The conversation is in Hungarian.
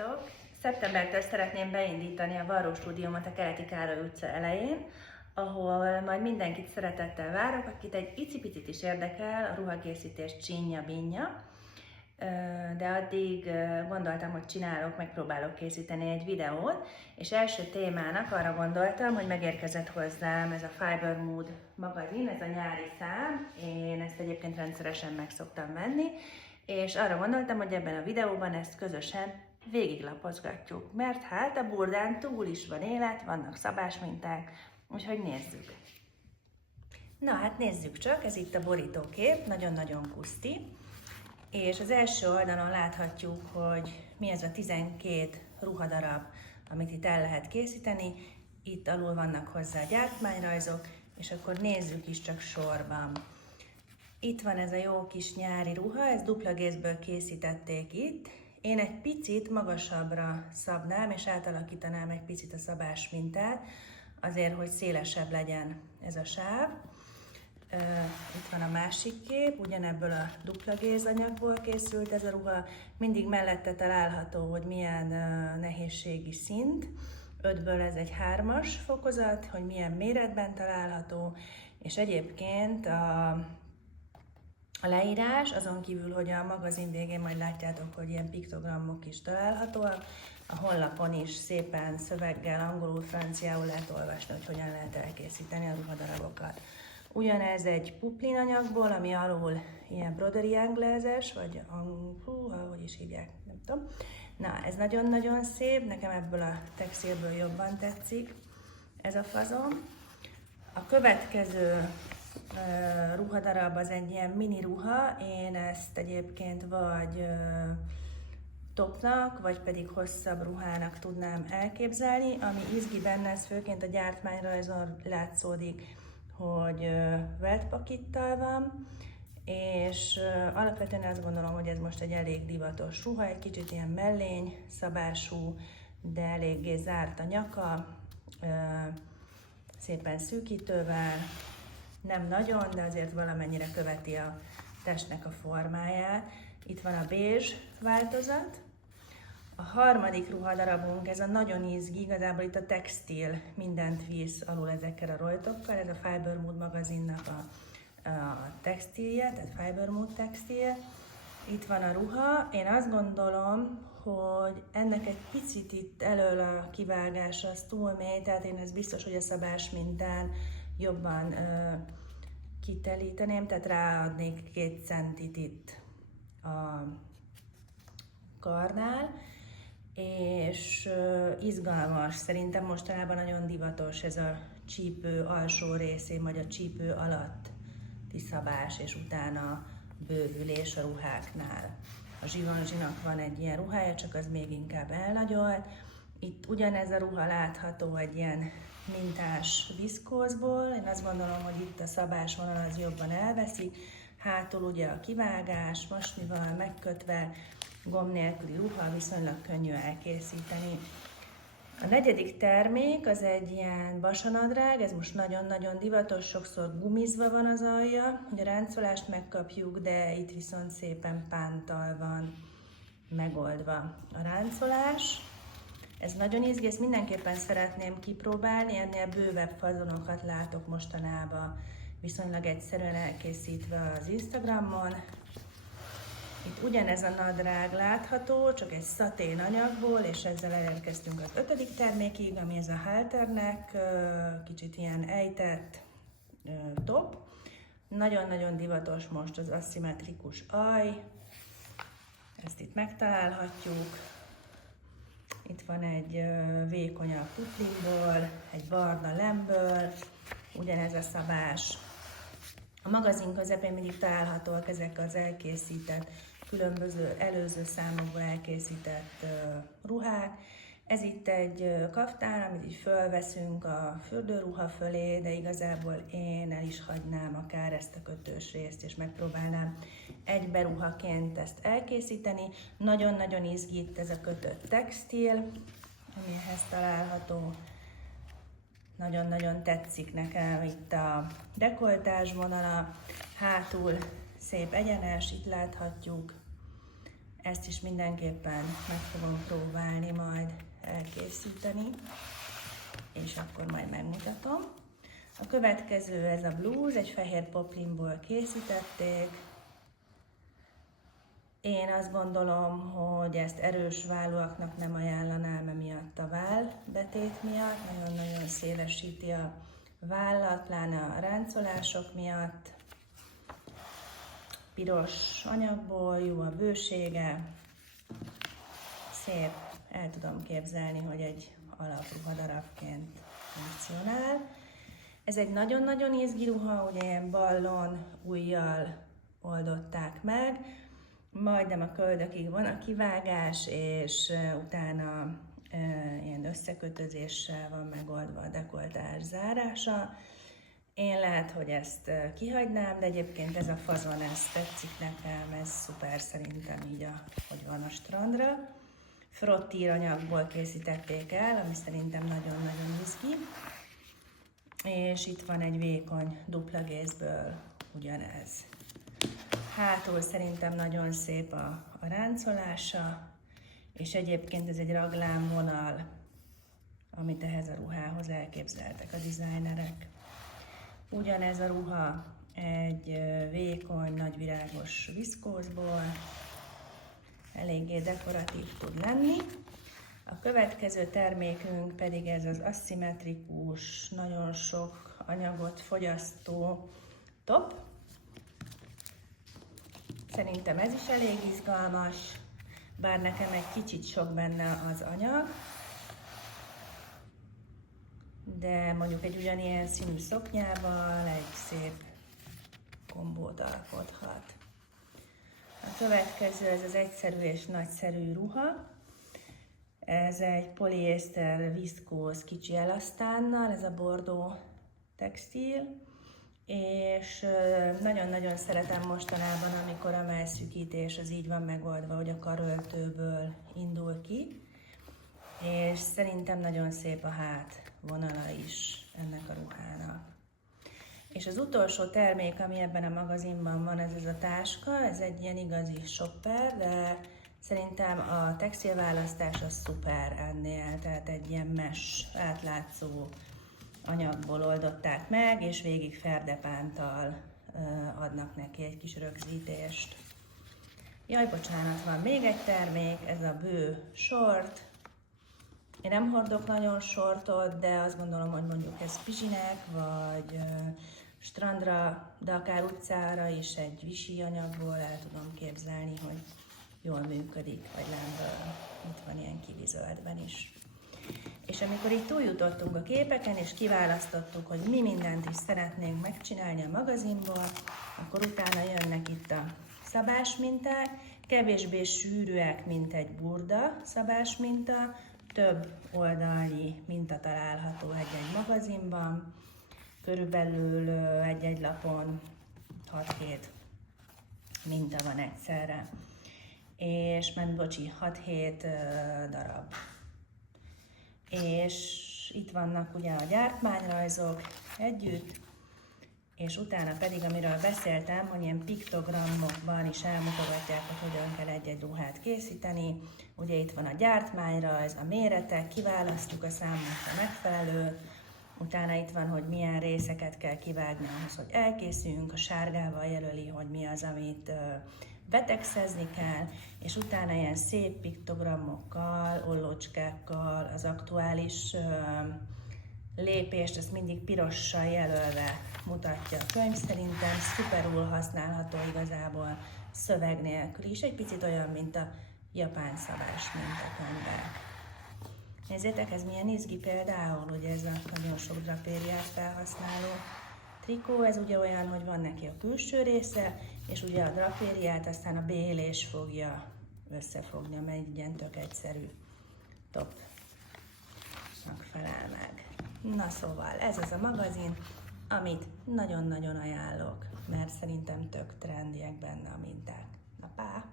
Sziasztok! Szeptembertől szeretném beindítani a Varró stúdiómat a Keleti Károly utca elején, ahol majd mindenkit szeretettel várok, akit egy icipicit is érdekel a ruhakészítés csínja-bínja. De addig gondoltam, hogy megpróbálok készíteni egy videót, és első témának arra gondoltam, hogy megérkezett hozzám ez a Fiber Mood magazin, ez a nyári szám. Én ezt egyébként rendszeresen meg szoktam venni, és arra gondoltam, hogy ebben a videóban ezt közösen végiglapozgatjuk, mert hát a burdán túl is van élet, vannak szabásminták, úgyhogy nézzük. Na hát nézzük csak, ez itt a borítókép, nagyon-nagyon kuszti, és az első oldalon láthatjuk, hogy mi ez a 12 ruhadarab, amit itt el lehet készíteni, itt alul vannak hozzá gyártmányrajzok, és akkor nézzük is csak sorban. Itt van ez a jó kis nyári ruha, ezt dupla gézből készítették itt. Én egy picit magasabbra szabnám, és átalakítanám egy picit a szabás mintát, azért, hogy szélesebb legyen ez a sáv. Itt van a másik kép, ugyanebből a dupla gézanyagból készült ez a ruha. Mindig mellette található, hogy milyen nehézségi szint. 5-ből ez egy 3-as fokozat, hogy milyen méretben található, és egyébként a leírás, azon kívül, hogy a magazin végén majd látjátok, hogy ilyen piktogramok is találhatóak, a honlapon is szépen szöveggel, angolul, franciául lehet olvasni, hogy hogyan lehet elkészíteni a ruhadarabokat. Ugyanez egy puplin anyagból, ami alul ilyen broderie anglaise-es, vagy ahogy is hívják, nem tudom. Na, ez nagyon-nagyon szép, nekem ebből a textilből jobban tetszik ez a fazon. A következő ruhadarab az egy ilyen mini ruha, én ezt egyébként vagy topnak, vagy pedig hosszabb ruhának tudnám elképzelni. Ami izgi benne, ez főként a gyártmányrajzon látszódik, hogy veltpakittal van, és alapvetően azt gondolom, hogy ez most egy elég divatos ruha, egy kicsit ilyen mellény szabású, de eléggé zárt a nyaka, szépen szűkítővel, nem nagyon, de azért valamennyire követi a testnek a formáját. Itt van a bézs változat. A harmadik ruhadarabunk, ez a nagyon izgi, igazából itt a textil mindent visz alul ezekkel a rojtokkal, ez a Fiber Mood magazinnak a textilje, tehát Fiber Mood textil. Itt van a ruha, én azt gondolom, hogy ennek egy picit itt elől a kivágása az túl mély, tehát én ez biztos, hogy a szabás mintán jobban kitelíteném, tehát ráadnék 2 centit itt a karnál, és izgalmas, szerintem mostanában nagyon divatos ez a csípő alsó részén, vagy a csípő alatti szabás, és utána bővülés a ruháknál. A Givenchy-nak van egy ilyen ruhája, csak az még inkább elnagyolt. Itt ugyanez a ruha látható egy ilyen mintás viszkózból. Én azt gondolom, hogy itt a szabásvonal az jobban elveszik. Hátul ugye a kivágás, mosnival megkötve, gomb nélküli ruha, viszonylag könnyű elkészíteni. A negyedik termék az egy ilyen vasanadrág, ez most nagyon-nagyon divatos, sokszor gumizva van az alja, hogy a ráncolást megkapjuk, de itt viszont szépen pántal van megoldva a ráncolás. Ez nagyon izgi, ezt mindenképpen szeretném kipróbálni, ennél bővebb fazonokat látok mostanában, viszonylag egyszerűen elkészítve az Instagramon. Itt ugyanez a nadrág látható, csak egy szatén anyagból, és ezzel elérkeztünk az 5. termékig, ami ez a halternek, kicsit ilyen ejtett top. Nagyon-nagyon divatos most az aszimmetrikus alj, ezt itt megtalálhatjuk. Itt van egy vékonyabb putlinból, egy barna lemből, ugyanez a szabás. A magazin közepén mindig találhatóak ezek az elkészített, különböző előző számokból elkészített ruhák. Ez itt egy kaftán, amit így fölveszünk a fürdőruha fölé, de igazából én el is hagynám akár ezt a kötős részt, és megpróbálnám egybe ruhaként ezt elkészíteni. Nagyon-nagyon izgi itt ez a kötött textil, amihez található. Nagyon-nagyon tetszik nekem itt a dekoltás vonala, hátul szép egyenes, itt láthatjuk Ezt is mindenképpen meg fogom próbálni majd elkészíteni, és akkor majd megmutatom. A következő ez a blúz, egy fehér poplinból készítették. Én azt gondolom, hogy ezt erős vállúaknak nem ajánlanám emiatt a vállbetét miatt. Nagyon-nagyon szélesíti a vállat, pláne a ráncolások miatt. Piros anyagból, jó a bősége. Szép, el tudom képzelni, hogy egy alapruhadarabként funkcionál. Ez egy nagyon-nagyon izgi ruha, ugye ilyen ballon ujjal oldották meg. Majdnem a köldökig van a kivágás, és utána ilyen összekötözéssel van megoldva a dekoltás zárása. Én lehet, hogy ezt kihagynám, de egyébként ez a fazon, ez tetszik nekem, ez szuper szerintem így, hogy van a strandra. Frottír anyagból készítették el, ami szerintem nagyon-nagyon izgi. És itt van egy vékony dupla gézből ugyanez. Hátul szerintem nagyon szép a ráncolása, és egyébként ez egy raglámvonal, amit ehhez a ruhához elképzeltek a designerek. Ugyanez a ruha egy vékony, nagyvirágos viszkózból, eléggé dekoratív tud lenni. A következő termékünk pedig ez az aszimmetrikus, nagyon sok anyagot fogyasztó top. Szerintem ez is elég izgalmas, bár nekem egy kicsit sok benne az anyag, de mondjuk egy ugyanilyen színű szoknyával egy szép kombót alkothat. A következő ez az egyszerű és nagyszerű ruha. Ez egy poliészter viszkóz kicsi elasztánnal, ez a bordó textil, és nagyon-nagyon szeretem mostanában, amikor a mellszűkítés az így van megoldva, hogy a karöltőből indul ki, és szerintem nagyon szép a hát vonala is ennek a ruhának. És az utolsó termék, ami ebben a magazinban van, ez a táska, ez egy ilyen igazi shopper, de szerintem a textilválasztás az szuper ennél, tehát egy ilyen mesh, átlátszó anyagból oldották meg, és végig ferdepántal adnak neki egy kis rögzítést. Jaj, bocsánat, van még egy termék, ez a bő short. Én nem hordok nagyon shortot, de azt gondolom, hogy mondjuk ez pizsinek, vagy strandra, de akár utcára is egy visi anyagból el tudom képzelni, hogy jól működik, vagy lámből. Itt van ilyen kivizöldben is. És amikor itt túljutottunk a képeken, és kiválasztottuk, hogy mi mindent is szeretnénk megcsinálni a magazinból, akkor utána jönnek itt a szabásminták, kevésbé sűrűek, mint egy burda szabásminta, több oldalnyi minta található egy-egy magazinban, körülbelül egy-egy lapon 6-7 minta van egyszerre, és 6-7 darab. És itt vannak ugye a gyártmányrajzok együtt, és utána pedig, amiről beszéltem, hogy ilyen piktogramokban is elmutogatják, hogy hogyan kell egy-egy ruhát készíteni. Ugye itt van a gyártmányrajz, a méretek, kiválasztjuk a számunkra megfelelő, utána itt van, hogy milyen részeket kell kivágni ahhoz, hogy elkészüljünk, a sárgával jelöli, hogy mi az, amit betegszezni kell, és utána ilyen szép piktogramokkal, ollócskákkal az aktuális lépést, ezt mindig pirossal jelölve mutatja a könyv. Szerintem szuperul használható igazából szöveg nélkül is, egy picit olyan, mint a japán szabás mintakönyvek. Nézzétek, ez milyen izgi például, ugye ez a nagyon sok drapériát felhasználó trikó, ez ugye olyan, hogy van neki a külső része, és ugye a drapériát aztán a bélés fogja összefogni, amely egy ilyen tök egyszerű topnak felel meg. Na szóval, ez az a magazin, amit nagyon-nagyon ajánlok, mert szerintem tök trendiek benne a minták. Na pá!